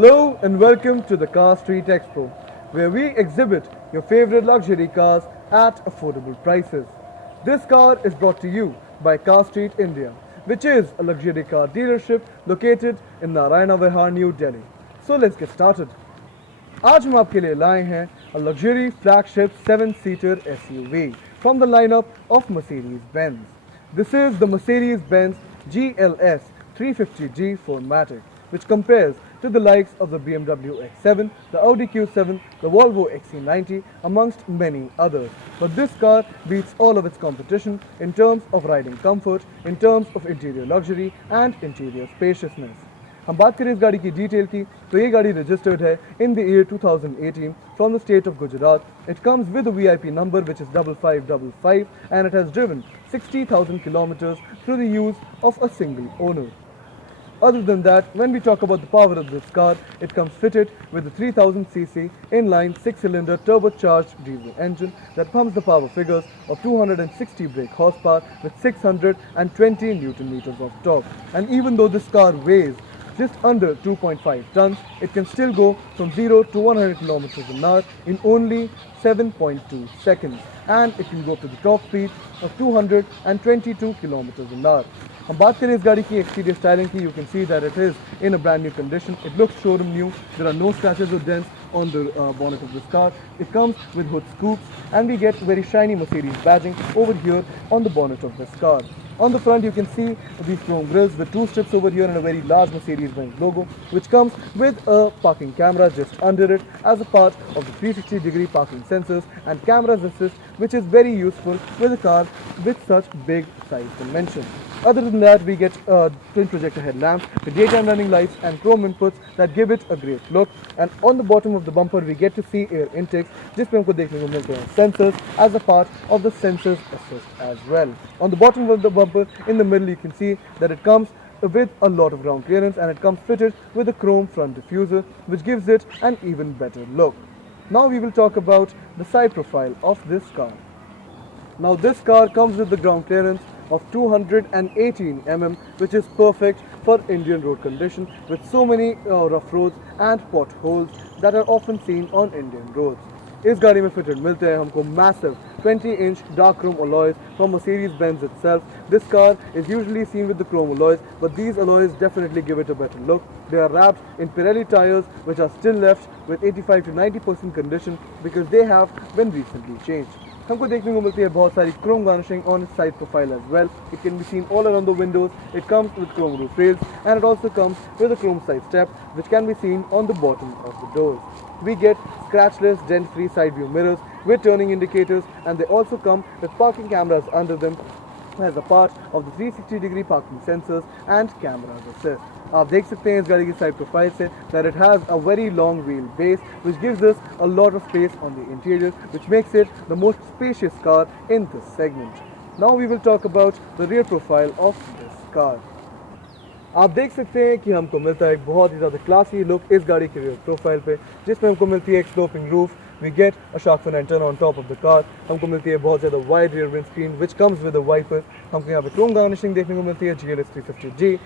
Hello and welcome to the Car Street Expo, where we exhibit your favorite luxury cars at affordable prices. This car is brought to you by Car Street India, which is a luxury car dealership located in Naraina Vihar, New Delhi. So let's get started. आज हम आपके लिए लाए हैं a luxury flagship 7-seater SUV from the lineup of Mercedes-Benz. This is the Mercedes-Benz GLS 350d 4-Matic, which compares to the likes of the BMW X7, the Audi Q7, the Volvo XC90, amongst many others. But this car beats all of its competition in terms of riding comfort, in terms of interior luxury and interior spaciousness. हम बात करें इस गाड़ी की detail की तो ये गाड़ी रजिस्टर्ड है in the year 2018 from the state of Gujarat. It comes with a VIP number which is 5555 and it has driven 60,000 kilometers through the use of a single owner. Other than that, when we talk about the power of this car, it comes fitted with a 3000cc inline 6-cylinder turbocharged diesel engine that pumps the power figures of 260 brake horsepower with 620 Newton meters of torque. And even though this car weighs just under 2.5 tons, it can still go from 0 to 100 kilometers an hour in only 7.2 seconds. And it can go to the top speed of 222 kilometers an hour. हम बात करें इस गाड़ी की exterior styling की, you can see that it is in a brand new condition. It looks showroom new. There are no scratches or dents on the bonnet of this car. It comes with hood scoops and we get very shiny Mercedes badging over here on the bonnet of this car. On the front you can see these chrome grills with two strips over here and a very large Mercedes-Benz logo, which comes with a parking camera just under it as a part of the 360-degree parking sensors and cameras assist, which is very useful with a car with such big size dimensions. Other than that, we get twin projector headlamps with daytime running lights and chrome inputs that give it a great look. And on the bottom of the bumper, we get to see air intakes, जिसपे हमको देखने को मिलते हैं sensors as a part of the sensors assist as well. On the bottom of the bumper, in the middle, you can see that it comes with a lot of ground clearance and it comes fitted with a chrome front diffuser, which gives it an even better look. Now we will talk about the side profile of this car. Now this car comes with the ground clearance of 218 mm, which is perfect for Indian road condition with so many rough roads and potholes that are often seen on Indian roads. इस गाड़ी में fitted मिलते हैं हमको massive 20-inch dark chrome alloys from Mercedes-Benz itself. This car is usually seen with the chrome alloys, but these alloys definitely give it a better look. They are wrapped in Pirelli tires, which are still left with 85 to 90% condition because they have been recently changed. हमको देखने को मिलती है बहुत सारी chrome garnishing on its side profile as well. It can be seen all around the windows. It comes with chrome roof rails and it also comes with a chrome side step, which can be seen on the bottom of the doors. We get scratchless, dent-free side view mirrors with turning indicators, and they also come with parking cameras under them as a part of the 360-degree parking sensors and cameras assist. आप देख सकते हैं इस गाड़ी की side profile से that it has a very long wheel base which gives us a lot of space on the interior, which makes it the most spacious car in this segment. Now we will talk about the rear profile of this car. आप देख सकते हैं कि हमको मिलता है एक बहुत ही ज़्यादा क्लासी लुक इस गाड़ी के रियर प्रोफाइल पे, जिसमें हमको मिलती है एक sloping roof. We get a shark fin antenna on top of the car. हमको मिलती है बहुत ज़्यादा wide rear windscreen which comes with a wiper. हमको यहाँ पे chrome garnishing देखने को मिलती है GLS 350d,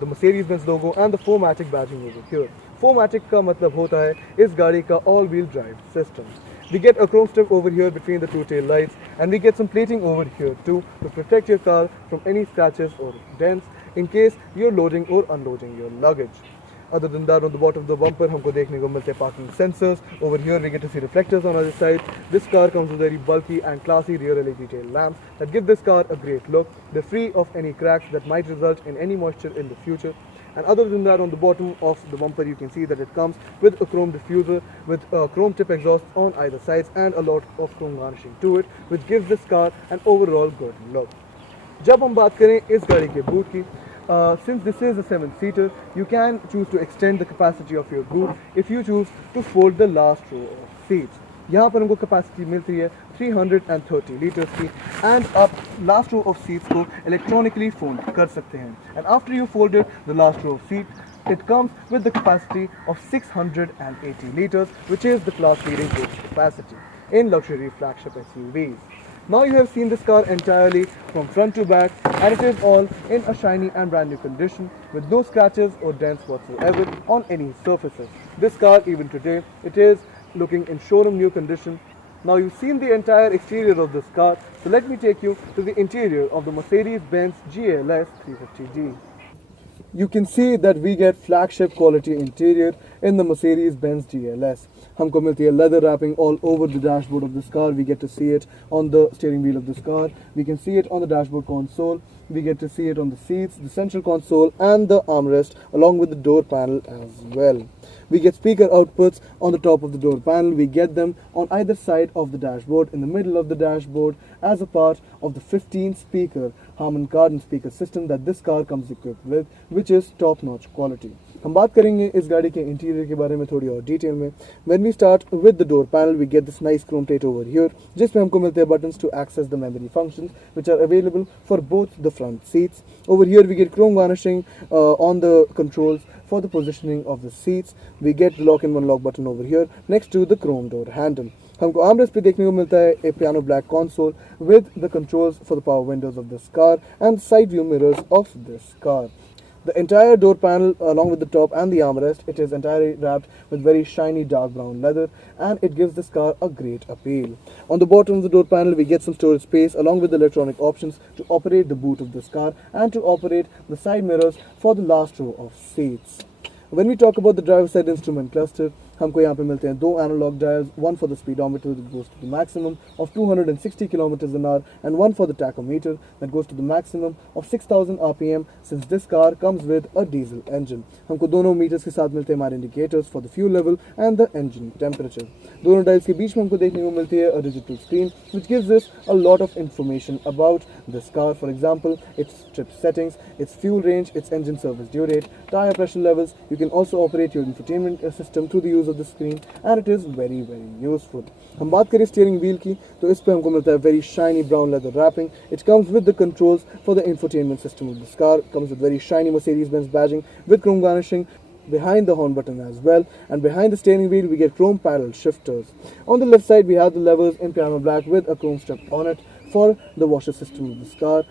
the Mercedes-Benz logo and the 4-Matic badging over here. 4-Matic का मतलब होता है इस गाड़ी का all-wheel drive system. We get a chrome strip over here between the two tail lights and we get some plating over here too to protect your car from any scratches or dents in case you're loading or unloading your luggage. Other than that, on the bottom of the bumper, हमको देखने को मिलते हैं parking sensors. Over here, we get to see reflectors on either side. This car comes with very bulky and classy rear LED tail lamps that give this car a great look. They're free of any cracks that might result in any moisture in the future. And other than that, on the bottom of the bumper, you can see that it comes with a chrome diffuser with chrome tip exhausts on either sides and a lot of chrome garnishing to it, which gives this car an overall good look. जब हम बात करें इस गाड़ी के boot की, since this is a 7-seater, you can choose to extend the capacity of your boot if you choose to fold the last row of seats. यहाँ पर हमको capacity मिलती है 330 liters की and आप last row of seats को electronically fold कर सकते हैं. And after you folded the last row of seat, it comes with the capacity of 680 liters, which is the class leading boot capacity in luxury flagship SUVs. Now you have seen this car entirely from front to back, and it is all in a shiny and brand new condition with no scratches or dents whatsoever on any surfaces. This car, even today, it is looking in showroom new condition. Now you've seen the entire exterior of this car, so let me take you to the interior of the Mercedes-Benz GLS 350d. You can see that we get flagship quality interior in the Mercedes-Benz GLS. हमको मिलती है leather wrapping all over the dashboard of this car. We get to see it on the steering wheel of this car. We can see it on the dashboard console. We get to see it on the seats, the central console and the armrest along with the door panel as well. We get speaker outputs on the top of the door panel. We get them on either side of the dashboard, in the middle of the dashboard, as a part of the 15-speaker Harman Kardon speaker system that this car comes equipped with, which is top-notch quality. हम बात करेंगे इस गाड़ी के interior के बारे में थोड़ी और डिटेल में. When we start with the door panel, we get this nice chrome plate over here, जिसमें हमको मिलते हैं buttons to access the memory functions, which are available for both the front seats. Over here we get chrome garnishing on the controls for the positioning of the seats. We get the lock and unlock button over here next to the chrome door handle. हमको armrest पे देखने को मिलता है a piano black console with the controls for the power windows of this car and side view mirrors of this car. The entire door panel along with the top and the armrest, it is entirely wrapped with very shiny dark brown leather, and it gives this car a great appeal. On the bottom of the door panel we get some storage space along with the electronic options to operate the boot of this car and to operate the side mirrors for the last row of seats. When we talk about the driver side instrument cluster, हमको यहाँ पे मिलते हैं दो analog dials, one for the speedometer that goes to the maximum of 260 kilometers an hour and one for the tachometer that goes to the maximum of 6000 rpm since this car comes with a diesel engine. हमको दोनों meters के साथ मिलते हैं हमारे indicators for the fuel level and the engine temperature. दोनों dials के बीच में हमको देखने को मिलती है a digital screen which gives us a lot of information about this car. For example, its trip settings, its fuel range, its engine service due date, tire pressure levels. You can also operate your infotainment system through the use of the screen, and it is very useful. हम बात करें steering wheel की, तो इस पे हमको मिलता है very shiny brown leather wrapping. It comes with the controls for the infotainment system of this car. Comes with very shiny Mercedes-Benz badging with chrome garnishing behind the horn button as well, and behind the steering wheel we get chrome paddle shifters. On the left side we have the levers in piano black with a chrome strip on it for the washer system of this car.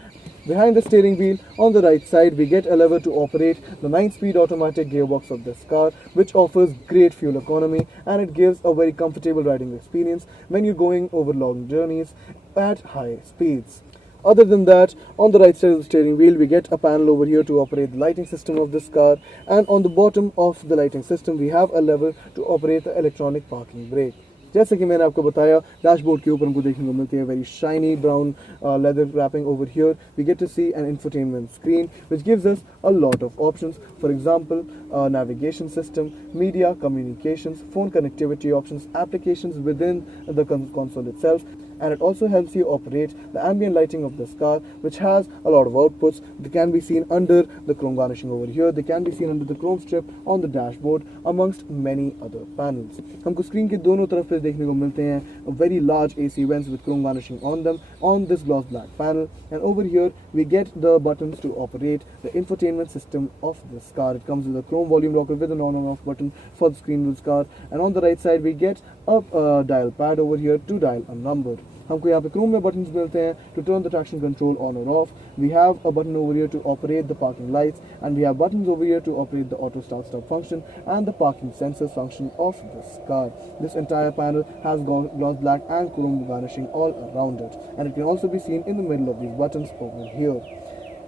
Behind the steering wheel on the right side we get a lever to operate the 9-speed automatic gearbox of this car, which offers great fuel economy and it gives a very comfortable riding experience when you're going over long journeys at high speeds. Other than that, on the right side of the steering wheel we get a panel over here to operate the lighting system of this car, and on the bottom of the lighting system we have a lever to operate the electronic parking brake. जैसे कि मैंने आपको बताया, dashboard के ऊपर हमको देखने को मिलती है very shiny brown leather wrapping over here. We get to see an infotainment screen which gives us a lot of options. For example, navigation system, media, communications, phone connectivity options, applications within the console itself. And it also helps you operate the ambient lighting of this car, which has a lot of outputs. They can be seen under the chrome garnishing over here. They can be seen under the chrome strip on the dashboard, amongst many other panels. हमको screen के दोनों तरफ पे देखने को मिलते हैं very large AC vents with chrome garnishing on them on this gloss black panel. And over here we get the buttons to operate the infotainment system of this car. It comes with a chrome volume rocker with an on and off button for the screen of this car. And on the right side we get a dial pad over here to dial a number. हमको यहाँ पे Chrome में buttons मिलते हैं to turn the traction control on or off. We have a button over here to operate the parking lights, and we have buttons over here to operate the auto start stop function and the parking sensors function of this car. This entire panel has gloss black and chrome garnishing all around it, and it can also be seen in the middle of these buttons over here.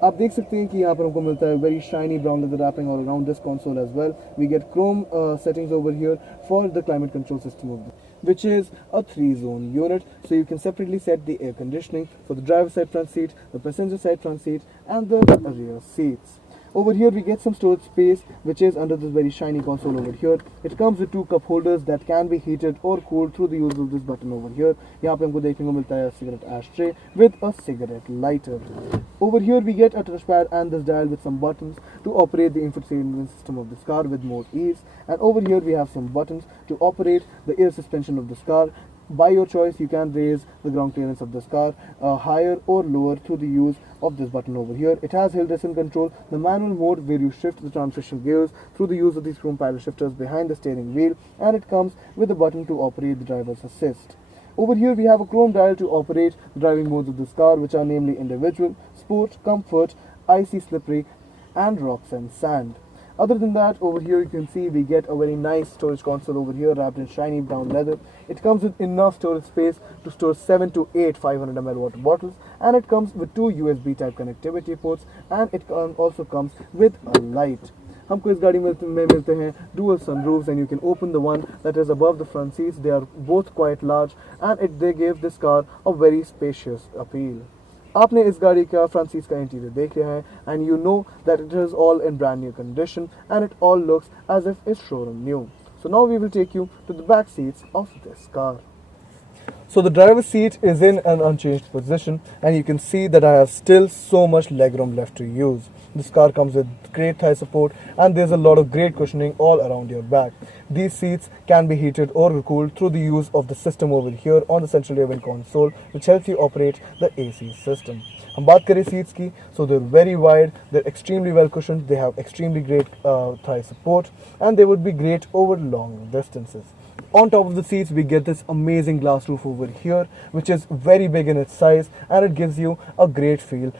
आप देख सकते हैं कि यहाँ पर हमको मिलता है very shiny brown leather wrapping all around this console as well. We get chrome settings over here for the climate control system of this, which is a 3-zone unit, so you can separately set the air conditioning for the driver side front seat, the passenger side front seat and the rear seats. Over here we get some storage space which is under this very shiny console over here. It comes with 2 cup holders that can be heated or cooled through the use of this button over here. यहाँ पे हमको देखने को मिलता है cigarette ashtray with a cigarette lighter. Over here we get a touchpad and this dial with some buttons to operate the infotainment system of this car with more ease. And over here we have some buttons to operate the air suspension of this car. By your choice, you can raise the ground clearance of this car higher or lower through the use of this button over here. It has hill descent control, the manual mode where you shift the transmission gears through the use of these chrome paddle shifters behind the steering wheel, and it comes with a button to operate the driver's assist. Over here we have a chrome dial to operate the driving modes of this car, which are namely individual, sport, comfort, icy, slippery, and rocks and sand. Other than that, over here you can see we get a very nice storage console over here wrapped in shiny brown leather. It comes with enough storage space to store 7 to 8 500 ml water bottles, and it comes with 2 USB type connectivity ports, and it also comes with a light. हमको इस गाड़ी में मिलते हैं dual sunroofs, and you can open the one that is above the front seats. They are both quite large, and they give this car a very spacious appeal. आपने इस गाड़ी का फ्रंट सीट्स का इंटीरियर देख लिया है, and you know that it is all in brand new condition, and it all looks as if it's showroom new. So now we will take you to the back seats of this car. So the driver's seat is in an unchanged position, and you can see that I have still so much legroom left to use. This car comes with great thigh support, and there's a lot of great cushioning all around your back. These seats can be heated or cooled through the use of the system over here on the central air vent console, which helps you operate the AC system. हम बात करें seats की, so they're very wide, they're extremely well cushioned, they have extremely great thigh support, and they would be great over long distances. On top of the seats, we get this amazing glass roof over here, which is very big in its size, and it gives you a great feel.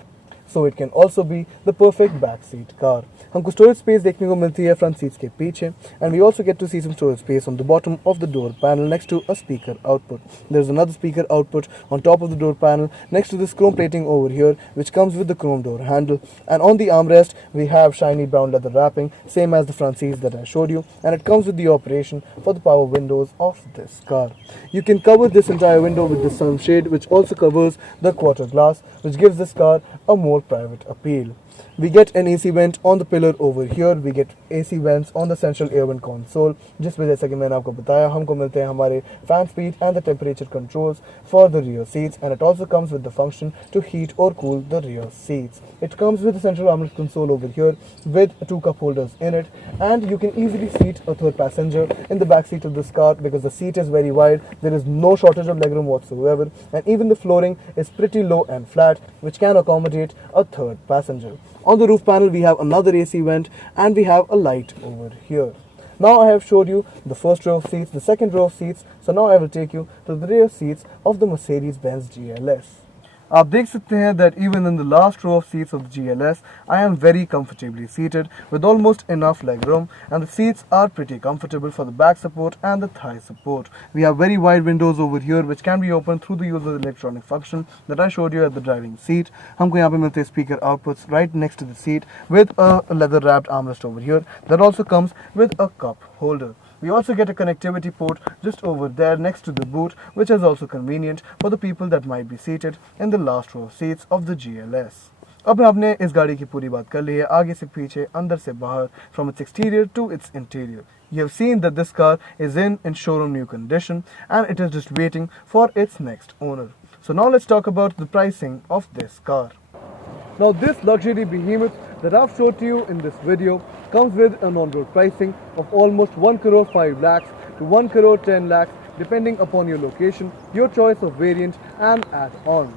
So it can also be the perfect backseat car. हमको storage space देखने को मिलती है front seats के पीछे, and we also get to see some storage space on the bottom of the door panel next to a speaker output. There's another speaker output on top of the door panel next to this chrome plating over here, which comes with the chrome door handle. And on the armrest, we have shiny brown leather wrapping, same as the front seats that I showed you, and it comes with the operation for the power windows of this car. You can cover this entire window with the sunshade, which also covers the quarter glass, which gives this car a more private appeal. We get an AC vent on the pillar over here. We get AC vents on the central air vent console, जिसमें जैसा कि मैंने आपको बताया हमको मिलते हैं हमारे fan speed and the temperature controls for the rear seats, and it also comes with the function to heat or cool the rear seats. It comes with the central armrest console over here with 2 cup holders in it, and you can easily seat a third passenger in the back seat of this car because the seat is very wide. There is no shortage of legroom whatsoever, and even the flooring is pretty low and flat, which can accommodate a third passenger. On the roof panel, we have another AC vent, and we have a light over here. Now I have showed you the first row of seats, the second row of seats, so now I will take you to the rear seats of the Mercedes-Benz GLS. आप देख सकते हैं that even in the last row of seats of the GLS, I am very comfortably seated with almost enough legroom, and the seats are pretty comfortable for the back support and the thigh support. We have very wide windows over here which can be opened through the use of the electronic function that I showed you at the driving seat. हमको यहाँ पे मिलते हैं speaker outputs right next to the seat with a leather wrapped armrest over here that also comes with a cup holder. We also get a connectivity port just over there next to the boot, which is also convenient for the people that might be seated in the last row of seats of the GLS. अब आपने इस गाड़ी की पूरी बात कर ली है, आगे से पीछे, अंदर से बाहर, from its exterior to its interior. You have seen that this car is in showroom new condition, and it is just waiting for its next owner. So now let's talk about the pricing of this car. Now this luxury behemoth that I've showed to you in this video comes with an on-road pricing of almost 1 crore 5 lakhs to 1 crore 10 lakhs depending upon your location, your choice of variant and add-ons.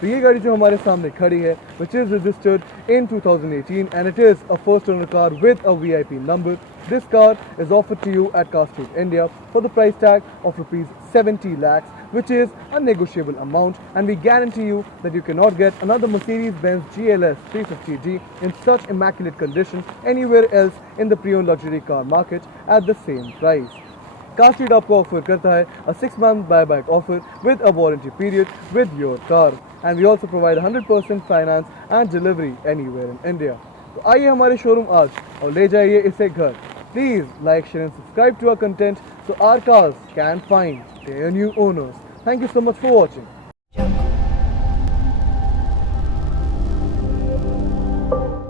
तो ये गाड़ी जो हमारे सामने खड़ी है, which is registered in 2018, and it is a first owner car with a VIP number. This car is offered to you at Car Street India for the price tag of rupees 70 lakhs, which is a negotiable amount, and we guarantee you that you cannot get another Mercedes-Benz GLS 350d in such immaculate condition anywhere else in the pre-owned luxury car market at the same price. Car Street आपको offer करता है a 6-month buyback offer with a warranty period with your car, and we also provide 100% finance and delivery anywhere in India. तो आइए हमारे showroom आज और ले जाइए इसे घर. Please like, share and subscribe to our content so our cars can find their new owners. Thank you so much for watching.